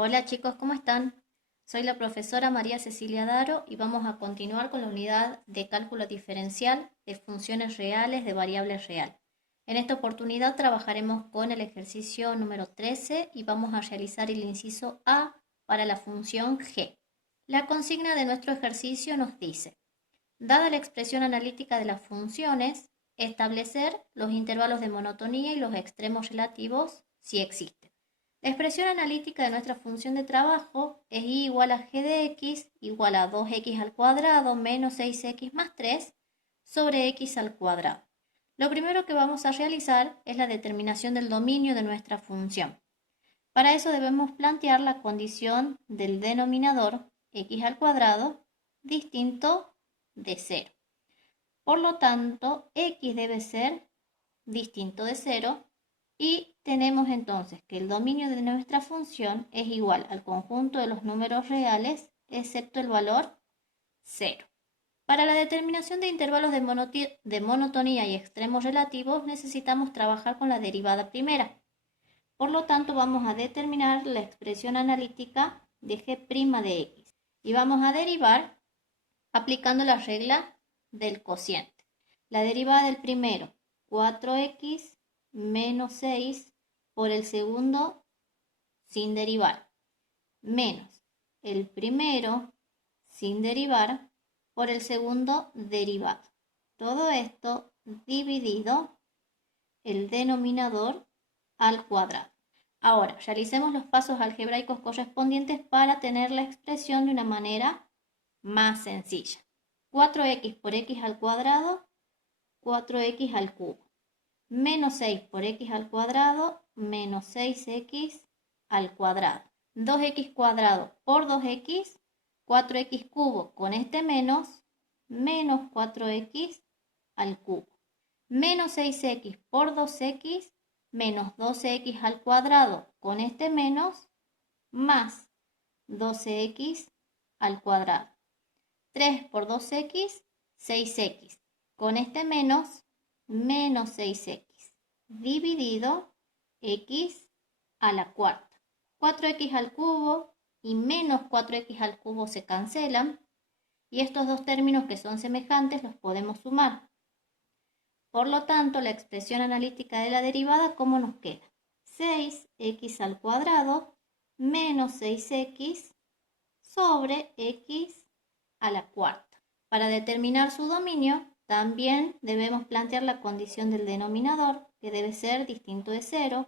Hola chicos, ¿cómo están? Soy la profesora María Cecilia Daro y vamos a continuar con la unidad de cálculo diferencial de funciones reales de variable real. En esta oportunidad trabajaremos con el ejercicio número 13 y vamos a realizar el inciso A para la función g. La consigna de nuestro ejercicio nos dice, dada la expresión analítica de las funciones, establecer los intervalos de monotonía y los extremos relativos si existen. La expresión analítica de nuestra función de trabajo es y igual a g de x igual a 2x al cuadrado menos 6x más 3 sobre x al cuadrado. Lo primero que vamos a realizar es la determinación del dominio de nuestra función. Para eso debemos plantear la condición del denominador x al cuadrado distinto de 0. Por lo tanto, x debe ser distinto de 0 y tenemos entonces que el dominio de nuestra función es igual al conjunto de los números reales excepto el valor 0. Para la determinación de intervalos de monotonía y extremos relativos necesitamos trabajar con la derivada primera. Por lo tanto, vamos a determinar la expresión analítica de g' de x y vamos a derivar aplicando la regla del cociente. La derivada del primero, 4x menos 6 por el segundo sin derivar, menos el primero sin derivar por el segundo derivado. Todo esto dividido el denominador al cuadrado. Ahora, realicemos los pasos algebraicos correspondientes para tener la expresión de una manera más sencilla. 4x por x al cuadrado, 4x al cubo. Menos 6 por x al cuadrado, menos 6x al cuadrado. 2x cuadrado por 2x, 4x cubo con este menos 4x al cubo. Menos 6x por 2x, menos 12x al cuadrado con este menos, más 12x al cuadrado. 3 por 2x, 6x. Con este menos 6x. Dividido x a la cuarta. 4x al cubo y menos 4x al cubo se cancelan. Y estos dos términos que son semejantes los podemos sumar. Por lo tanto, la expresión analítica de la derivada, ¿cómo nos queda? 6x al cuadrado menos 6x sobre x a la cuarta. Para determinar su dominio, también debemos plantear la condición del denominador, que debe ser distinto de 0.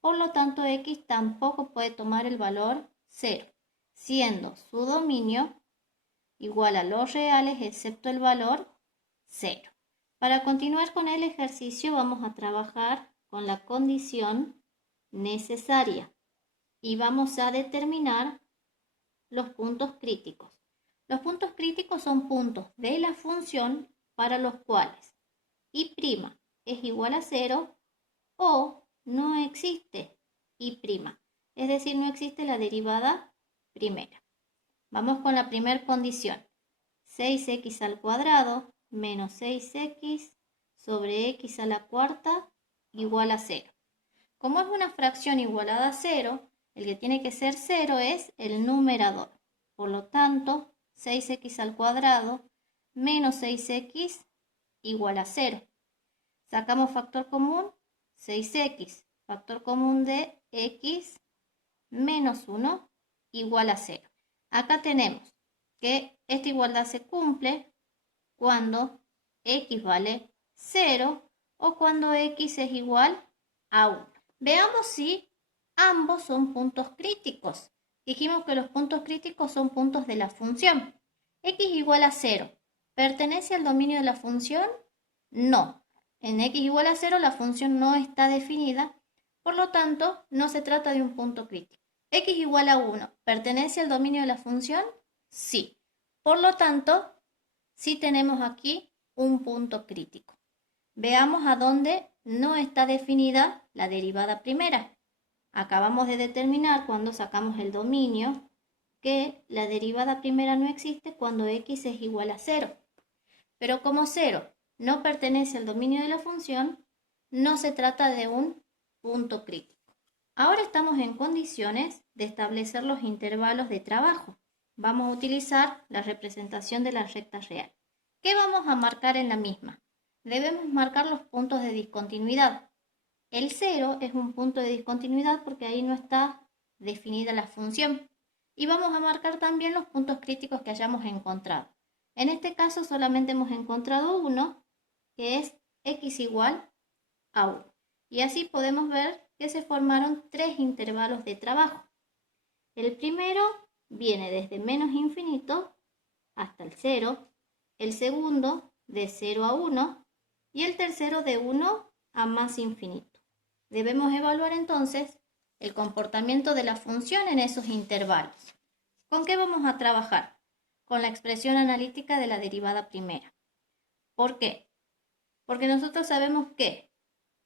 Por lo tanto, x tampoco puede tomar el valor 0, siendo su dominio igual a los reales excepto el valor 0. Para continuar con el ejercicio vamos a trabajar con la condición necesaria y vamos a determinar los puntos críticos. Los puntos críticos son puntos de la función para los cuales y' es igual a 0 o no existe y', es decir, no existe la derivada primera. Vamos con la primera condición. 6x al cuadrado menos 6x sobre x a la cuarta igual a 0. Como es una fracción igualada a 0, el que tiene que ser 0 es el numerador. Por lo tanto, 6x al cuadrado menos 6x igual a 0. Sacamos factor común, 6x. Factor común de x menos 1 igual a 0. Acá tenemos que esta igualdad se cumple cuando x vale 0 o cuando x es igual a 1. Veamos si ambos son puntos críticos. Dijimos que los puntos críticos son puntos de la función. X igual a 0. ¿Pertenece al dominio de la función? No. En x igual a 0 la función no está definida, por lo tanto no se trata de un punto crítico. X igual a 1. ¿Pertenece al dominio de la función? Sí. Por lo tanto, sí tenemos aquí un punto crítico. Veamos a dónde no está definida la derivada primera. Acabamos de determinar cuando sacamos el dominio que la derivada primera no existe cuando x es igual a 0. Pero como 0 no pertenece al dominio de la función, no se trata de un punto crítico. Ahora estamos en condiciones de establecer los intervalos de trabajo. Vamos a utilizar la representación de la recta real. ¿Qué vamos a marcar en la misma? Debemos marcar los puntos de discontinuidad. El 0 es un punto de discontinuidad porque ahí no está definida la función. Y vamos a marcar también los puntos críticos que hayamos encontrado. En este caso solamente hemos encontrado uno, que es x igual a 1. Y así podemos ver que se formaron 3 intervalos de trabajo. El primero viene desde menos infinito hasta el 0, el segundo de 0 a 1 y el tercero de 1 a más infinito. Debemos evaluar entonces el comportamiento de la función en esos intervalos. ¿Con qué vamos a trabajar? Con la expresión analítica de la derivada primera. ¿Por qué? Porque nosotros sabemos que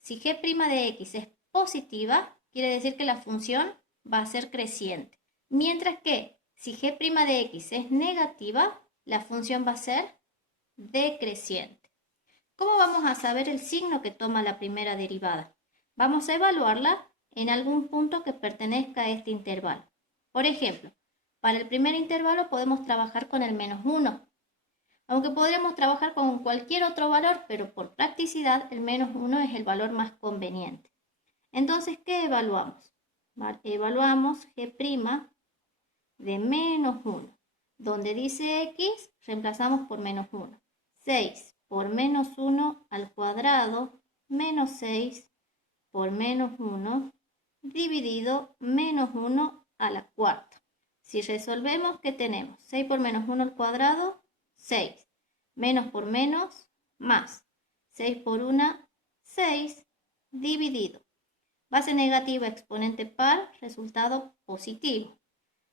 si g' de x es positiva, quiere decir que la función va a ser creciente. Mientras que si g' de x es negativa, la función va a ser decreciente. ¿Cómo vamos a saber el signo que toma la primera derivada? Vamos a evaluarla en algún punto que pertenezca a este intervalo. Por ejemplo, para el primer intervalo podemos trabajar con el -1. Aunque podríamos trabajar con cualquier otro valor, pero por practicidad el -1 es el valor más conveniente. Entonces, ¿qué evaluamos? Evaluamos g' de -1. Donde dice x, reemplazamos por -1. 6 por -1 al cuadrado menos 6 por -1 dividido -1 a la cuarta. Si resolvemos, ¿qué tenemos? 6 por -1 al cuadrado, 6. Menos por menos, más. 6 por 1, 6, dividido. Base negativa, exponente par, resultado positivo.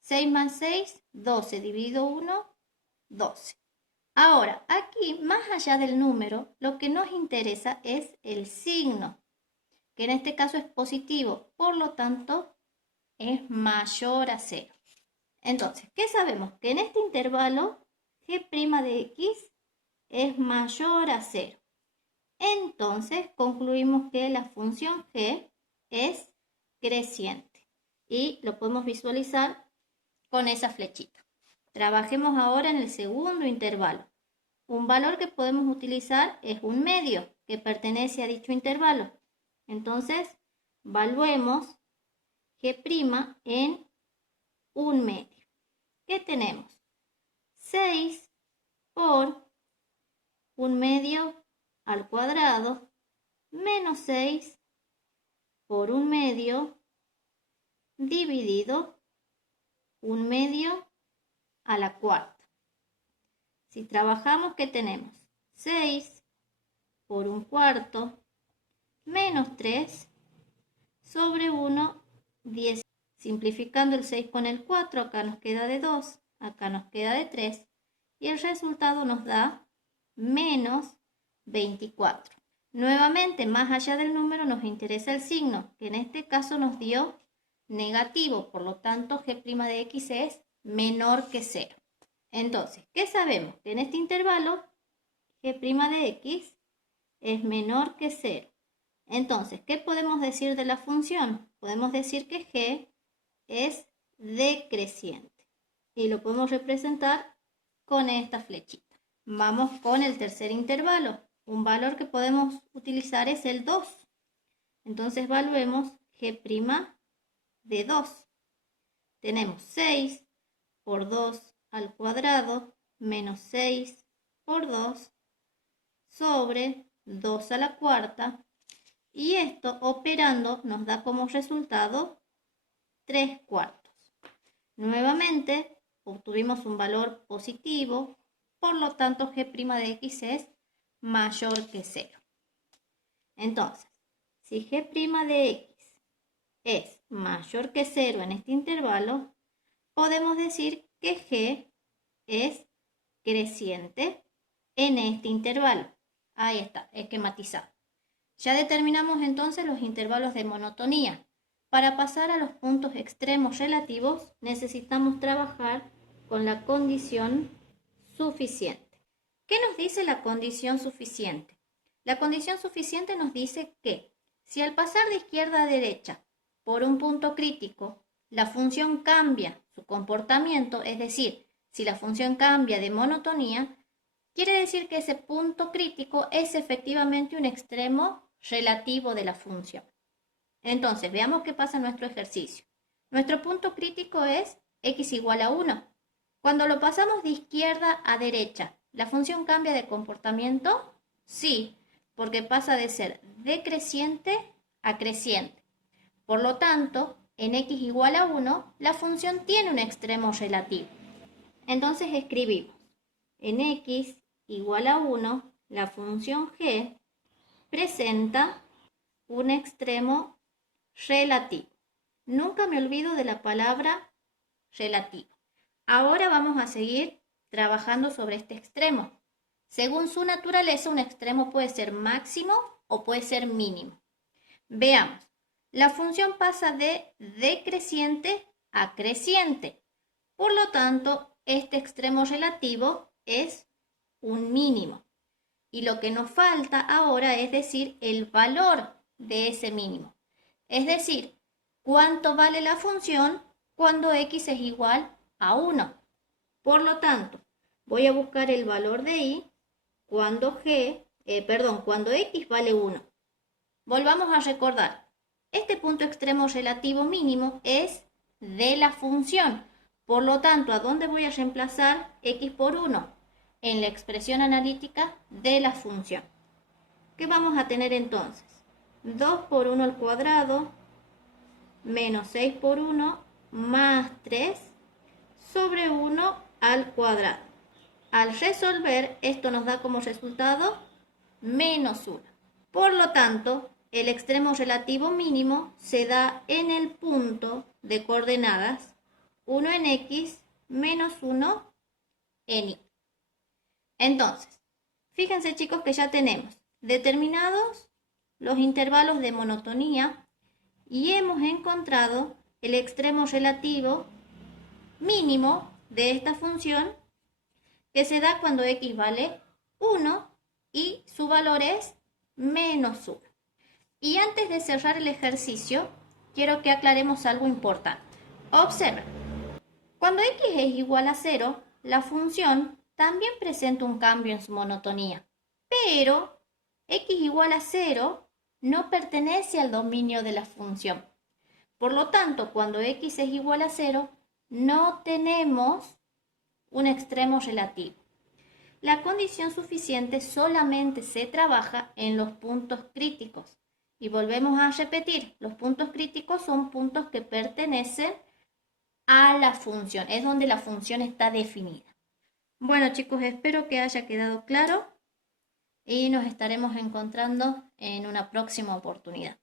6 más 6, 12, dividido 1, 12. Ahora, aquí, más allá del número, lo que nos interesa es el signo, que en este caso es positivo, por lo tanto, es mayor a 0. Entonces, ¿qué sabemos? Que en este intervalo, g' de x es mayor a 0. Entonces, concluimos que la función g es creciente. Y lo podemos visualizar con esa flechita. Trabajemos ahora en el segundo intervalo. Un valor que podemos utilizar es un medio que pertenece a dicho intervalo. Entonces, evaluemos g' en un medio. ¿Qué tenemos? 6 por un medio al cuadrado menos 6 por un medio dividido un medio a la cuarta. Si trabajamos, ¿qué tenemos? 6 por un cuarto menos 3 sobre 1, 10. Simplificando el 6 con el 4, acá nos queda de 2, acá nos queda de 3 y el resultado nos da menos 24. Nuevamente, más allá del número nos interesa el signo, que en este caso nos dio negativo, por lo tanto g' de x es menor que 0. Entonces, ¿qué sabemos? Que en este intervalo g' de x es menor que 0. Entonces, ¿qué podemos decir de la función? Podemos decir que g es decreciente y lo podemos representar con esta flechita. Vamos con el tercer intervalo. Un valor que podemos utilizar es el 2. Entonces evaluemos g' de 2. Tenemos 6 por 2 al cuadrado menos 6 por 2 sobre 2 a la cuarta. Y esto operando nos da como resultado 3 cuartos. Nuevamente obtuvimos un valor positivo, por lo tanto g' de x es mayor que 0. Entonces, si g' de x es mayor que 0 en este intervalo, podemos decir que g es creciente en este intervalo. Ahí está, esquematizado. Ya determinamos entonces los intervalos de monotonía. Para pasar a los puntos extremos relativos, necesitamos trabajar con la condición suficiente. ¿Qué nos dice la condición suficiente? La condición suficiente nos dice que si al pasar de izquierda a derecha por un punto crítico la función cambia su comportamiento, es decir, si la función cambia de monotonía, quiere decir que ese punto crítico es efectivamente un extremo relativo de la función. Entonces, veamos qué pasa en nuestro ejercicio. Nuestro punto crítico es x igual a 1. Cuando lo pasamos de izquierda a derecha, ¿la función cambia de comportamiento? Sí, porque pasa de ser decreciente a creciente. Por lo tanto, en x igual a 1, la función tiene un extremo relativo. Entonces escribimos, en x igual a 1, la función g presenta un extremo relativo. Nunca me olvido de la palabra relativo. Ahora vamos a seguir trabajando sobre este extremo. Según su naturaleza, un extremo puede ser máximo o puede ser mínimo. Veamos, la función pasa de decreciente a creciente. Por lo tanto, este extremo relativo es un mínimo. Y lo que nos falta ahora es decir el valor de ese mínimo. Es decir, cuánto vale la función cuando x es igual a 1. Por lo tanto, voy a buscar el valor de y cuando cuando x vale 1. Volvamos a recordar, este punto extremo relativo mínimo es de la función. Por lo tanto, ¿a dónde voy a reemplazar x por 1? En la expresión analítica de la función. ¿Qué vamos a tener entonces? 2 por 1 al cuadrado menos 6 por 1 más 3 sobre 1 al cuadrado. Al resolver, esto nos da como resultado menos 1. Por lo tanto, el extremo relativo mínimo se da en el punto de coordenadas 1 en x menos 1 en y. Entonces, fíjense chicos que ya tenemos determinados los intervalos de monotonía y hemos encontrado el extremo relativo mínimo de esta función que se da cuando x vale 1 y su valor es menos 1. Y antes de cerrar el ejercicio, quiero que aclaremos algo importante. Observen, cuando x es igual a 0, la función también presenta un cambio en su monotonía, pero x igual a 0 no pertenece al dominio de la función. Por lo tanto, cuando x es igual a 0, no tenemos un extremo relativo. La condición suficiente solamente se trabaja en los puntos críticos. Y volvemos a repetir, los puntos críticos son puntos que pertenecen a la función, es donde la función está definida. Bueno chicos, espero que haya quedado claro y nos estaremos encontrando en una próxima oportunidad.